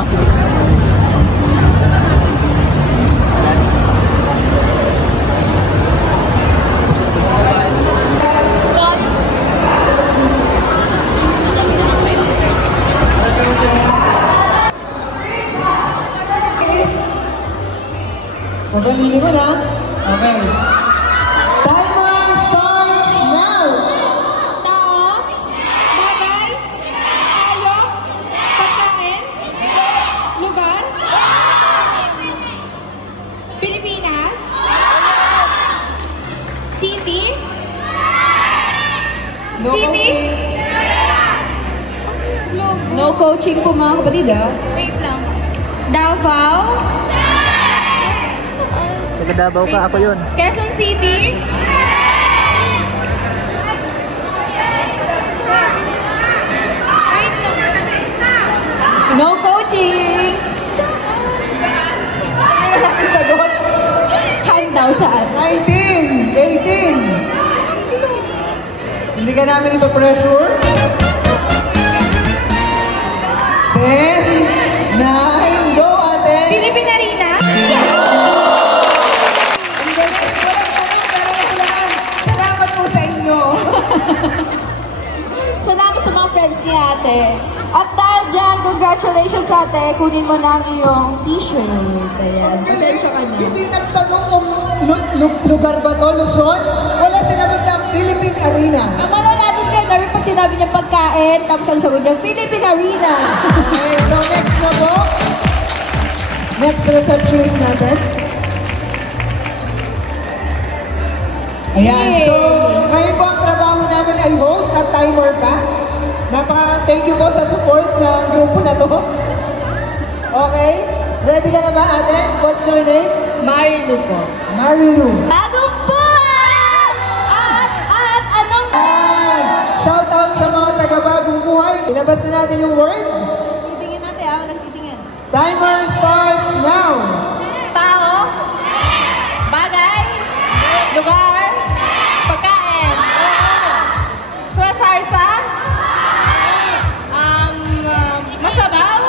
Ha? Magalili mo na. Okay. Timer starts now! Tao, bagay, hayop, pagkain, lugar, Pilipinas, city, No coaching. no coaching po mga kapatid Wait lang. Davao, Taga Davao ka, ako yun. Quezon City, wait lang. No coaching. Ano na ang sagot? Hand daw saan? 19! 18! Hindi ka namin ipa-pressure? 10, 9, go ate! Philippine Arena? Ang galing, walang tanong pero nakulaan. Salamat po sa inyo. Salamat sa mga friends ni ate. At dahil dyan, congratulations ate. Kunin mo na ang iyong t-shirt. Ayan. Pasensya ka na. Hindi nagtanong kung lugar ba to, Luzon? Wala sinagot ng Philippine Arena. Ang malala din kayo, Nari, pag sinabi niya pagkain, tapos ang sagot niya, Philippine Arena. Okay, so next na po. Next receptionist natin. Ayan, Yay! so ngayon po ang trabaho namin ay host at timer ka. Thank you po sa support ng grupo na to. Okay, ready ka na ba ate? What's your name? Marilu po. Marilu. Bagong buhay! At anong... Shout out sa mga taga-bagong buhay. Ilabas na natin yung word. Titingin natin walang titingin. Timer starts now. Tao, bagay, lugar, pagkain, sarsa, masabaw,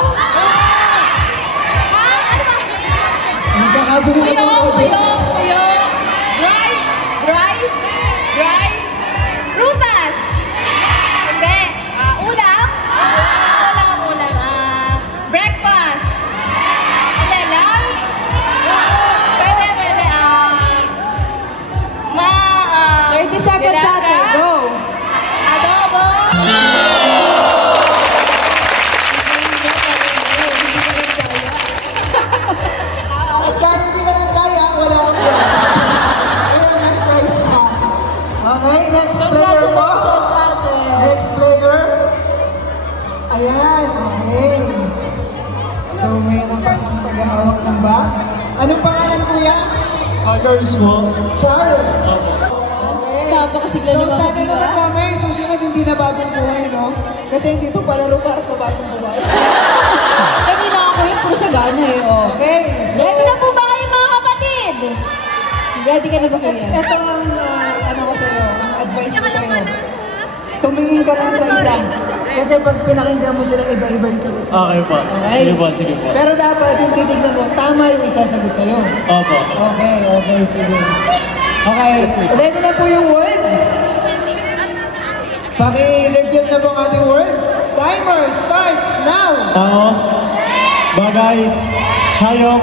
ano ba? Nagkakagulo na Tuyo, mga tuyo, audience. tuyo, dry, prutas, hindi, ulam, breakfast, hindi, lunch, pwede, 30 seconds ate, go! Adobo, At dahil hindi ka nagkaya, wala kang prize. Ayun, may prize ka. Okay, next player po. congratulations ate! Next player. Ayan, okay. So, mayroon pa siyang taga-hawak ng bag. Anong pangalan kuya? Charles mo. Charles. Okay. Napakasigla So, naman sana dito, naman mamaya yung susunod hindi na bagong buhay, no? Kasi hindi ito palaro para sa bagong buhay. Kanina ako yun, puro sagana Okay, so... Ready na po ba kayo mga kapatid? Ready ka na ba kayo? Ito ang ano ko sa'yo, ang advice ko sa'yo. Tumingin ka lang sa isa. Kasi pag pinakinggan mo sila, iba-iba yung sagot. Okay po. Okay? Sige po, sige po. Pero dapat yung titignan mo, tama yung isasagot sa'yo. Opo. Okay, sige. Okay, ready na po yung word? Paki-reveal na po ang ating word. Timer starts now! Tao, bagay, hayop,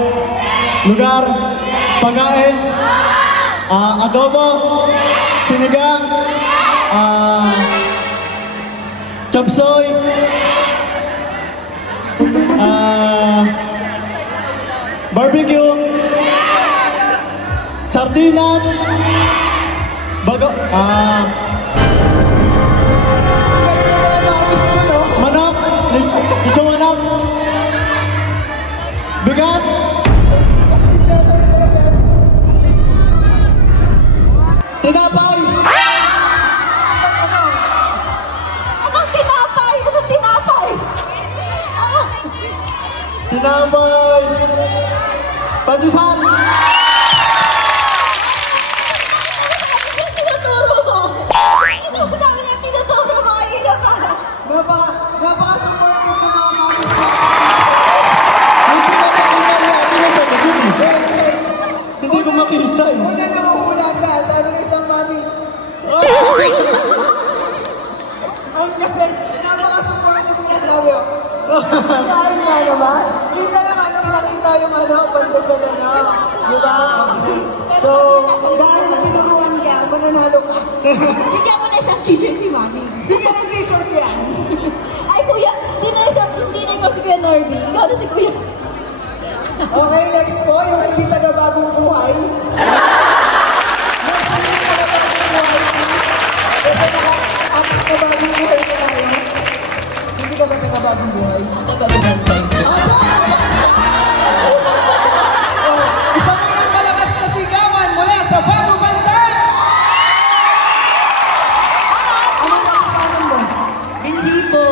lugar, pagkain, adobo, sinigang, chopsoy, barbecue, sardinas, bago, manok, ito manok, bigas, tinapay, Anong tinapay? Anong tinapay? tinapay, pandisan, Tinuturo mo! Ito mo sabi na tinuturo mo kanina ka! napaka-supportive ng mga mamis ko. Kain nga naman. Isa naman, pinakita yung pandesal na. Diba? So, dahil tinuruan ka, mananalo ka. Bigyan mo na isang kitchen si Mami. Bigyan ng t-shirt yan. Ay, Kuya, hindi na ikaw si Kuya Norby. Ikaw na si Kuya. Okay, next po, yung hindi taga-bagong buhay. Next po yung taga-bagong buhay. Kasi taga-bagong buhay ka tayo. Hindi ka ba taga-bagong buhay? Isang minang malakas na sigawan mula sa Bagong Bantay! Ano na kasanan mo? Hindi po.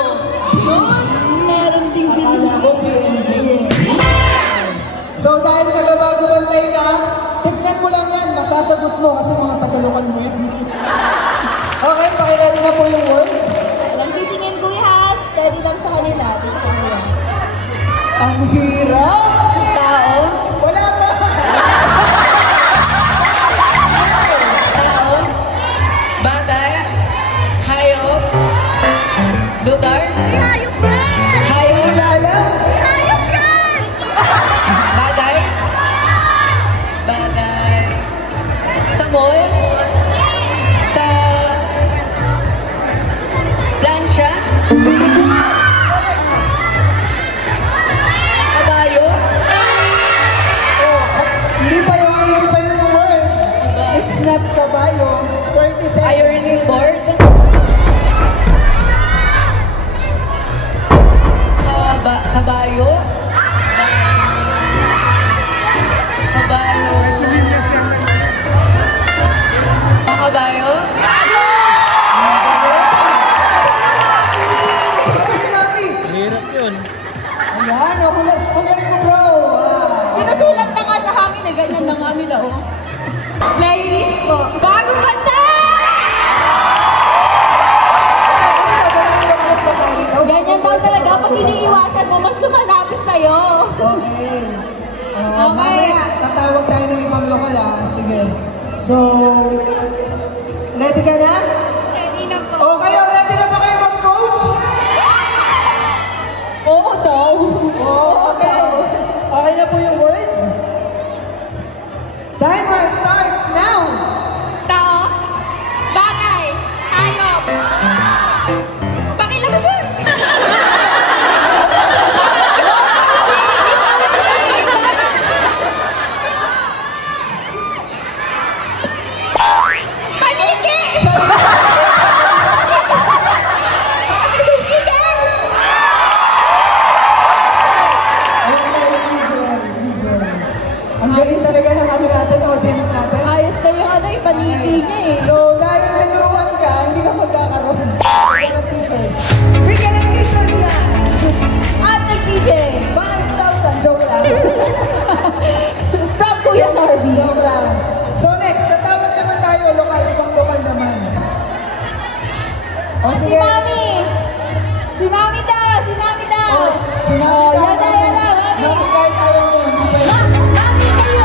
Meron ding Akala ko PNB eh. So dahil taga-Bagong Bantay ka, tignan mo lang yan, masasagot mo kasi mga taga-lokal mo yun. Okay, pakilala na po yung word. Walang titingin, Kuya. Steady lang sa kanila. Dito sa Kuya. Ang hirap! Tao. Wala pa! Tao. Bagay. Hayop. Lugar. Hayop yan! Hayop. Kilala? Hayop yan! Bagay. Bagay. Sa mall. Sa plancha. Kabayo. Oh, hindi pa yung word. It's not kabayo. 30 seconds. Ironing board. Kabayo. Kabayo. Kabayo. Mami! Hirap yun. Ayan, ang galing mo bro. Sinusulat na nga sa hangin eh. Ganyan na nga nila oh. Playlist po. Bagong kanta! Ganyan daw talaga. Pag iniiwasan mo, mas lumalapit sa'yo. Okay. Okay. Mamaya, tatawag tayo ng ibang lokal Sige. So, ready ka na? Ready na po. Okay, ready na ba kayo mag-coach? Oo daw. Okay. Okay na po yung word? Timer starts now! Tao. Bagay. Hayop. Pakilabas siya. Paniki! Ang galing talaga ng natin, audience natin. Ayos na yung paniki niya eh. So, dahil tinuruan ka, hindi ka magkakaroon. Bigyan ng t-shirt. Bigyan ng t-shirt yan! At nag-DJ. 5,000, joke lang. From Kuya Norby. Joke lang. So next, tatawag naman tayo, lokal, ibang lokal naman. O Si sige. Mami! Si Mami daw! Si Mami daw! Oh, si Mami Oh, daw. yan na, Mami! Mami, kahit ayaw mo, hindi pa yun. Mami, kayo!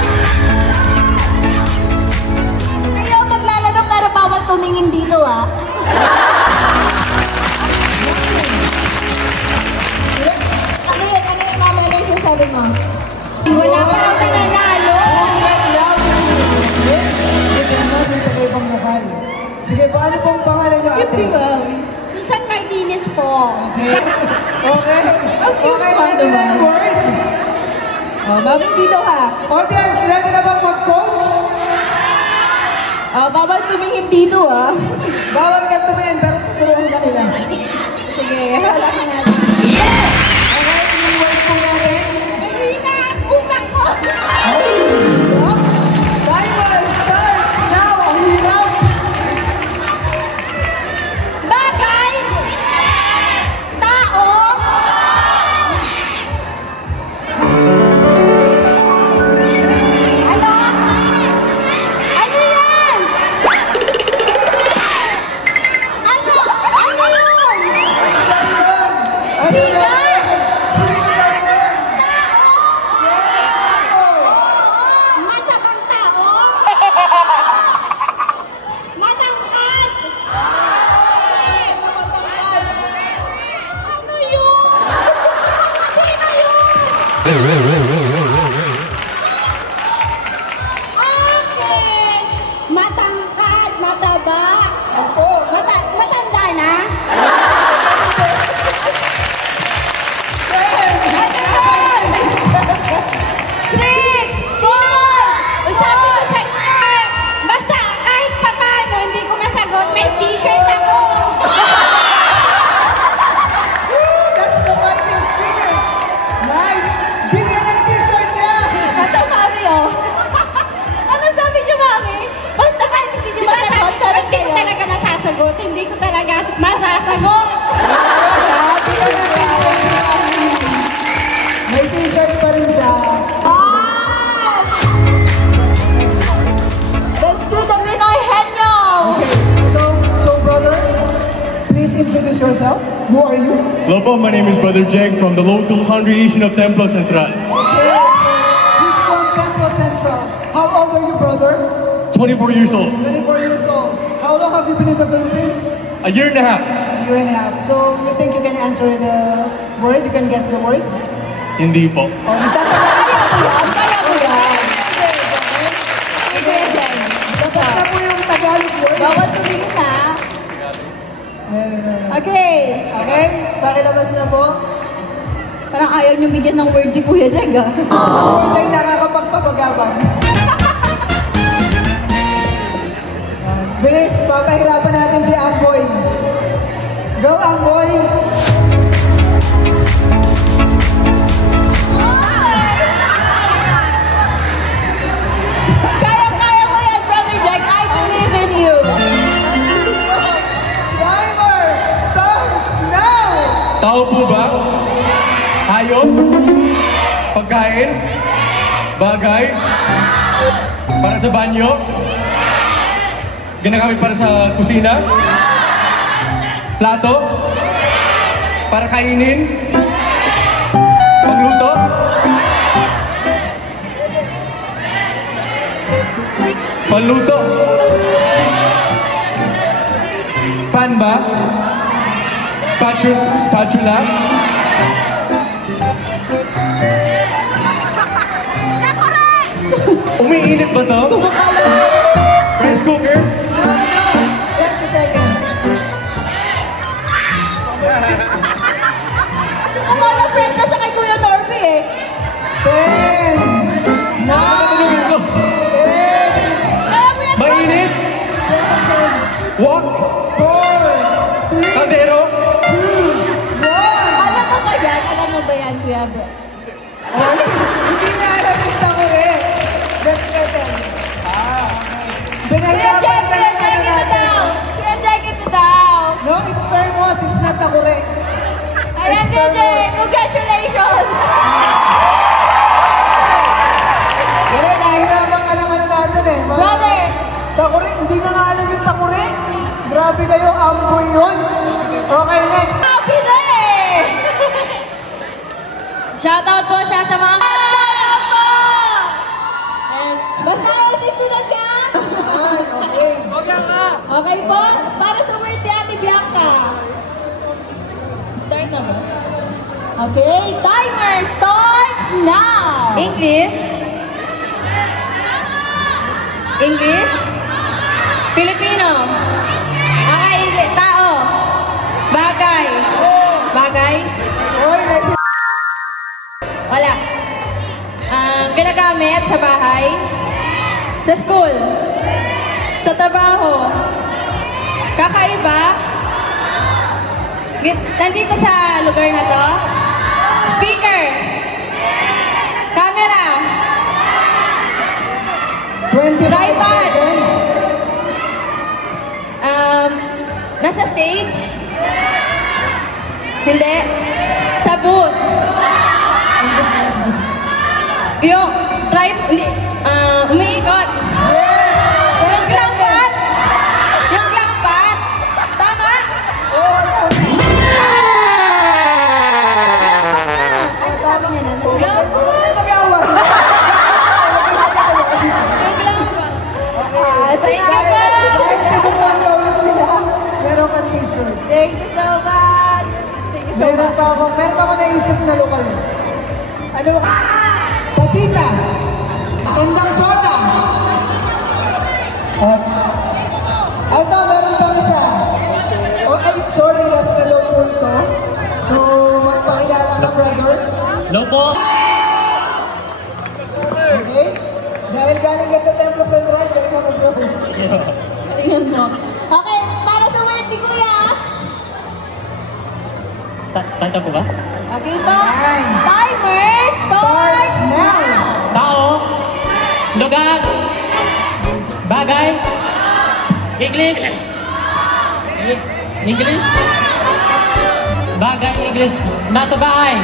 Kayo maglalaro pero bawal tumingin dito ah. Ano yun, Mami? Ano yung sasabi mo? Wala pa lang nananalo! Sige, paano pong pangalan niyo ate? Mami. Susan Martinez po. Okay. Okay. Ang cute Okay, pa ready na naman. yung word? Oh, Mami, dito ka. Audience, ready na bang mag-coach? Bawal tumingin dito ah. Bawal ka tumingin, pero tuturuan ka nila. Sige, wala ka na. Okay, yung word po natin. Marina, utak ko! Timer starts now! Ang hirap! Bagay! Tao! Ano? Ano yan? Ano? Ano yun? Siga! Mata bang tao? Matangkad! Ano yun? Okay. Matangkad, mataba. Opo. Matanda na? Six, four, sabi ko sa inyo, basta kahit pa paano hindi ko masagot, may t-shirt ako. That's the fighting spirit. Nice. Bigyan ng t-shirt niya. Ito, Mami, oh. Ano sabi niyo, Mami? Basta kahit hindi niyo masagot, pero hindi ko talaga masasagot. Hindi ko talaga masasagot. May t-shirt pa rin siya. Ah! Let's do the Pinoy Henyo! Okay, so brother, please introduce yourself. Who are you? Hello po, my name is Brother Jeg from the local congregation of Templo Central. Okay, he's from Templo Central. How old are you, brother? 24 years old. 24 years old. How long have you been in the Philippines? A year and a half. A year and a half. So you think you can answer the word? You can guess the word? Hindi po. Oh, nagtatanong Kaya ko yan. Kuya Jen, Tapos na po yung Tagalog word. bawal tumingin na. Okay. Okay, pakilabas na po. Parang ayaw niyo bigyan ng word si Kuya Jeg, ah. Ang word ay nakakapagpapagabang. Bilis, papahirapan natin si Amboy. Go, Amboy! Kaya mo yan, Brother Jeg. I believe in you. Timer starts now! Tao po ba? Hayop? Pagkain? Bagay? Para sa banyo? Ginagamit para sa kusina? Plato? Para kainin? Pangluto? Panluto? Pan ba? Spatula? Umiinit ba to? Rice cooker? 20 seconds. Akala friend na siya kay Kuya Norby, eh. 10, 9, 8, Kaya mo yan, Mainit? 7, Wok? 4, 3, Kaldero? 2, 1. Alam mo ba yan? Alam mo ba yan, Kuya Bro? Hindi na alam yung takore. That's better. Kuya Binahirapan Jeg, ka Kuya lang Jeg, ano ito natin. daw. Kuya Jeg, ito daw. No, it's thermos. It's not takore. Ayan, Kuya Jeg, congratulations. Pero nahirapan ka ng ano natin eh. Mga Brother. Takore, hindi na nga alam yung takore. Grabe kayo, amboy yun. Okay, next. Happy day! Shoutout po sa mga... Shoutout po! Basta LC student ka? Okay. Okay po, para sa word ni Ate Bianca. Start na ba? Okay, timer starts now! English? English? Filipino? Okay, English. Tao? Bagay? Bagay? Oy, nai- Wala. Ginagamit sa bahay? Sa school? Sa trabaho? Kakaiba? Nandito sa lugar na to? Speaker? Camera? 25 Tripod. seconds. Nasa stage? Hindi. Sa booth? Yung hindi, umiikot. Yes! 10 Yung lampat? seconds. Yung lampat? Tama? Oh, Ano sabi niya na? Nasa lampat? mag-away. Yung lampat. Thank you po. Meron kang t-shirt. Thank you so much. Thank you so Meron much. pa ako naisip na lokal. Ano? Pasita. Tendang soda. Ito, meron pang isa. Oh, ay, sorry, last na daw po ito. So, magpakilala ka, brother. Hello po. Okay? Dahil galing ka sa Templo Central, galing ka mag-brother. Galingan mo. Okay, para sa word ni Kuya. Start na po ba? Okay ba? Ayan. Timer starts now! Tao. Lugar. Bagay. English. English. Bagay, English. Nasa bahay.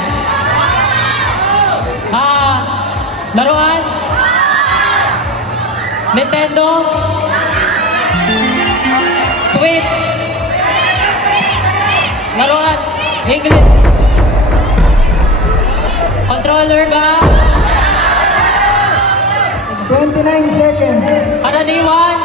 Laruan. Nintendo. Switch. Laruan. English. Controller ba? 29 seconds. Karaniwan.